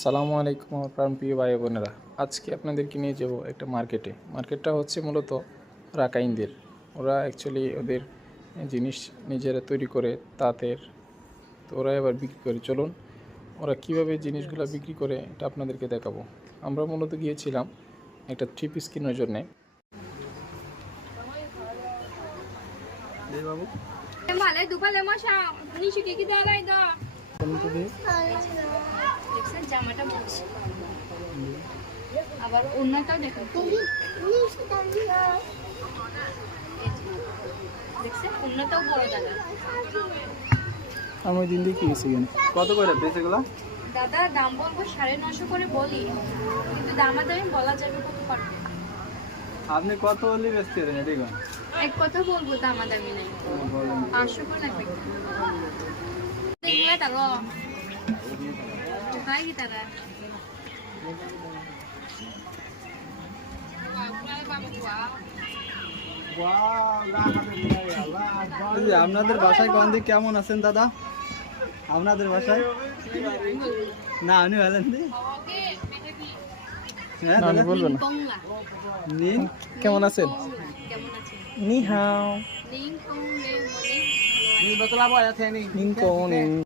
আসসালামু আলাইকুম আমার প্রাণপ্রিয় ভাই বোনেরা। আজকে আপনাদেরকে নিয়ে যাব একটা মার্কেটটা হচ্ছে মূলত রাখাইনদের। ওরা অ্যাকচুয়ালি ওদের জিনিস নিজেরা তৈরি করে তাঁতের, তো ওরা এবার বিক্রি করে। চলুন ওরা কীভাবে জিনিসগুলো বিক্রি করে এটা আপনাদেরকে দেখাবো। আমরা মূলত গিয়েছিলাম একটা থ্রি পিস কেনার জন্যে। বাবু জামাটা বলছি আবার অন্যটাও দেখেন, দেখছেন অন্যটাও বড় দাদা। আমি ওই দিন দিয়ে কিনেছি। কত করে বেচেগুলো? দাদা দাম বলবো 950 করে বলি, কিন্তু দামাদামি বলা যাবে কত পারবে। আপনি কত হলে বেচতেছেন এটা? এক কথা বলবো, দামাদামি নেই। 500 করে লাগবে। দেখলে তারো কোথায় কি তারা আপনাদের বাসায় কোন দিক কেমন আছেন দাদা? আপনাদের বাসায় না উনি বলেন বলবেন কেমন আছেন? নি হাও লিঙ্ক নির্বাচন